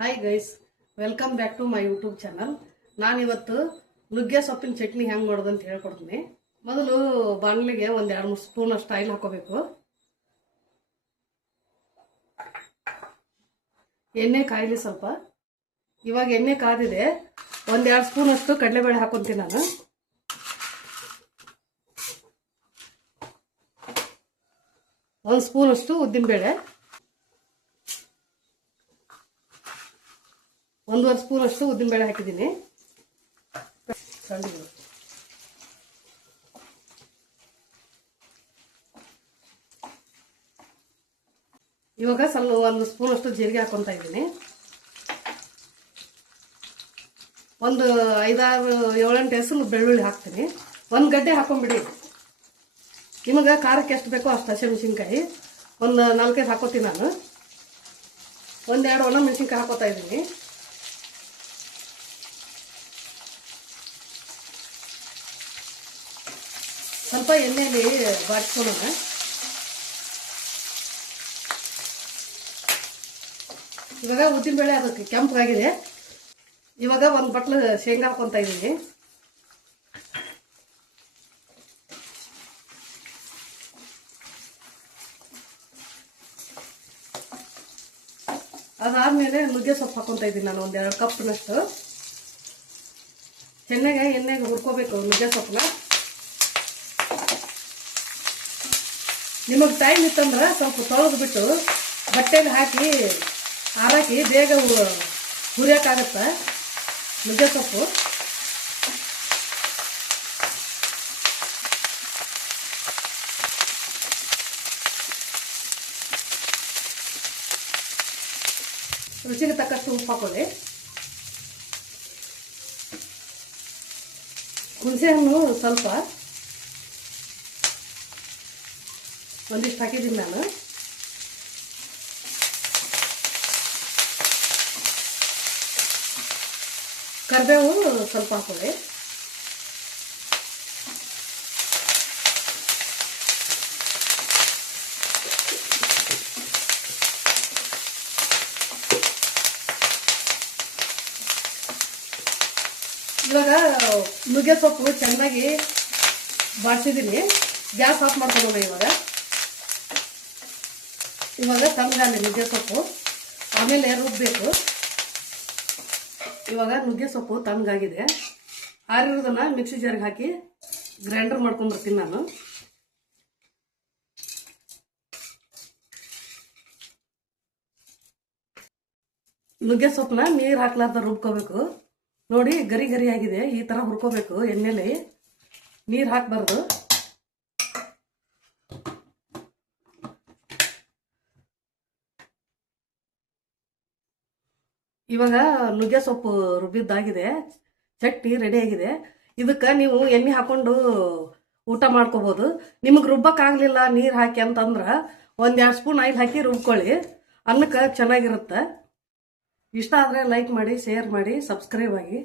Hi guys, welcome back to my YouTube channel. ನಾನಿವತ್ತು ನುಗ್ಗೆ ಸೊಪ್ಪಿನ ಚಟ್ನಿ ಹೆಂಗೆ ಮಾಡೋದು ಅಂತ ಹೇಳ್ಕೊಡ್ತೀನಿ. ಮೊದಲು ಬಾಣಲಿಗೆ ಒಂದು 2-3 ಸ್ಪೂನ್ ಅಷ್ಟು ಆಯಿಲ್ ಹಾಕೋಬೇಕು. ಎಣ್ಣೆ ಕಾಯಿಲಿ ಸ್ವಲ್ಪ. ಇವಾಗ ಎಣ್ಣೆ ಕಾದಿದೆ. 1-2 ಸ್ಪೂನ್ ಅಷ್ಟು ಕಡಲೆಬೇಳೆ ಹಾಕೊಂತೀನಿ ನಾನು. ಒಂದು ಸ್ಪೂನ್ ಅಷ್ಟು ಉದ್ದಿನಬೇಳೆ, 1.5 ಸ್ಪೂನ್ ಅಷ್ಟು ಉದ್ದಿನಬೇಳೆ ಹಾಕಿದ್ದೀನಿ. ಇವಾಗ ಸ್ವಲ್ಪ 1 ಸ್ಪೂನ್ ಅಷ್ಟು ಜೀರಿಗೆ ಹಾಕೊಂತ ಇದ್ದೀನಿ. ಒಂದು 5-6-7-8 ಹೆಸರು ಬೆಳ್ಳುಳ್ಳಿ ಹಾಕ್ತೀನಿ. 1 ಗಡ್ಡೆ ಹಾಕೊಂಡ್ಬಿಡಿ. ನಿಮಗೆ ಖಾರಕ್ಕೆ ಎಷ್ಟು ಬೇಕೋ ಅಷ್ಟು ಹಸಿಮೆಣಸಿನ್ಕಾಯಿ ಒಂದು 4-5 ಹಾಕೋತೀನಿ ನಾನು. 1-2 ಒಣ ಮೆಣಸಿನ್ಕಾಯಿ ಹಾಕೋತಾ ಇದ್ದೀನಿ. ಸ್ವಲ್ಪ ಎಣ್ಣೆಯಲ್ಲಿ ಬಾಡಿಸ್ಕೊಳ್ಳೋಣ. ಇವಾಗ ಉದ್ದಿನಬೇಳೆ ಅದಕ್ಕೆ ಕೆಂಪಾಗಿದೆ. ಇವಾಗ 1 ಬಟ್ಲು ಶೇಂಗಾ ಹಾಕೊಂತ ಇದ್ದೀನಿ. ಅದಾದ್ಮೇಲೆ ನುಗ್ಗೆ ಸೊಪ್ಪು ಹಾಕೊಂತ ಇದ್ದೀನಿ ನಾನು, 1-2 ಕಪ್ನಷ್ಟು. ಚೆನ್ನಾಗಿ ಎಣ್ಣೆಗೆ ಹುರ್ಕೋಬೇಕು ನುಗ್ಗೆ ಸೊಪ್ಪನ್ನ. ನಿಮಗೆ ಟೈಮ್ ಇತ್ತಂದ್ರೆ ಸ್ವಲ್ಪ ತೊಳೆದು ಬಿಟ್ಟು ಬಟ್ಟೆಗೆ ಹಾಕಿ ಹಾರಾಕಿ ಬೇಗ ಹುರಿಯೋಕ್ಕಾಗತ್ತೆ ನುಗ್ಗೆ ಸೊಪ್ಪು. ರುಚಿಗೆ ತಕ್ಕಷ್ಟು ಉಪ್ಪು ಹಾಕೊಳ್ಳಿ. ಹುಣಸೆ ಹಣ್ಣು ಸ್ವಲ್ಪ ಒಂದಿಷ್ಟು ಹಾಕಿದ್ದೀನಿ ನಾನು. ಕರಿಬೇವು ಸ್ವಲ್ಪ ಹಾಕೊಳ್ಳಿ. ಇವಾಗ ನುಗ್ಗೆ ಸೊಪ್ಪು ಚೆನ್ನಾಗಿ ಬಾಡಿಸಿದ್ದೀನಿ. ಗ್ಯಾಸ್ ಆಫ್ ಮಾಡ್ಕೊಳ್ಳೋಣ. ಇವಾಗ ತಣ್ಣಗಾಗಲಿ ನುಗ್ಗೆ ಸೊಪ್ಪು, ಆಮೇಲೆ ರುಬ್ಬಬೇಕು. ಇವಾಗ ನುಗ್ಗೆ ಸೊಪ್ಪು ತಣ್ಣಗಾಗಿದೆ. ಆರಿರೋದನ್ನ ಮಿಕ್ಸಿ ಜಾರ್ಗೆ ಹಾಕಿ ಗ್ರೈಂಡರ್ ಮಾಡ್ಕೊಂಡ್ಬರ್ತೀನಿ ನಾನು. ನುಗ್ಗೆ ಸೊಪ್ಪನ್ನ ನೀರು ಹಾಕ್ಲಾರ್ದ ರುಬ್ಕೋಬೇಕು. ನೋಡಿ ಗರಿ ಗರಿ ಆಗಿದೆ, ಈ ತರ ಹುರ್ಕೋಬೇಕು ಎಣ್ಣೆಲಿ, ನೀರು ಹಾಕಬಾರ್ದು. ಇವಾಗ ನುಗ್ಗೆ ಸೊಪ್ಪು ರುಬ್ಬಿದ್ದಾಗಿದೆ, ಚಟ್ನಿ ರೆಡಿ ಆಗಿದೆ. ಇದಕ್ಕೆ ನೀವು ಎಣ್ಣೆ ಹಾಕೊಂಡು ಊಟ ಮಾಡ್ಕೋಬೋದು. ನಿಮಗೆ ರುಬ್ಬಕ್ಕಾಗಲಿಲ್ಲ ನೀರು ಹಾಕಿ ಅಂತಂದ್ರೆ 1-2 ಸ್ಪೂನ್ ಆಯಿಲ್ ಹಾಕಿ ರುಬ್ಕೊಳ್ಳಿ, ಅನ್ನಕ್ಕೆ ಚೆನ್ನಾಗಿರುತ್ತೆ. ಇಷ್ಟ ಆದರೆ ಲೈಕ್ ಮಾಡಿ, ಶೇರ್ ಮಾಡಿ, ಸಬ್ಸ್ಕ್ರೈಬ್ ಆಗಿ.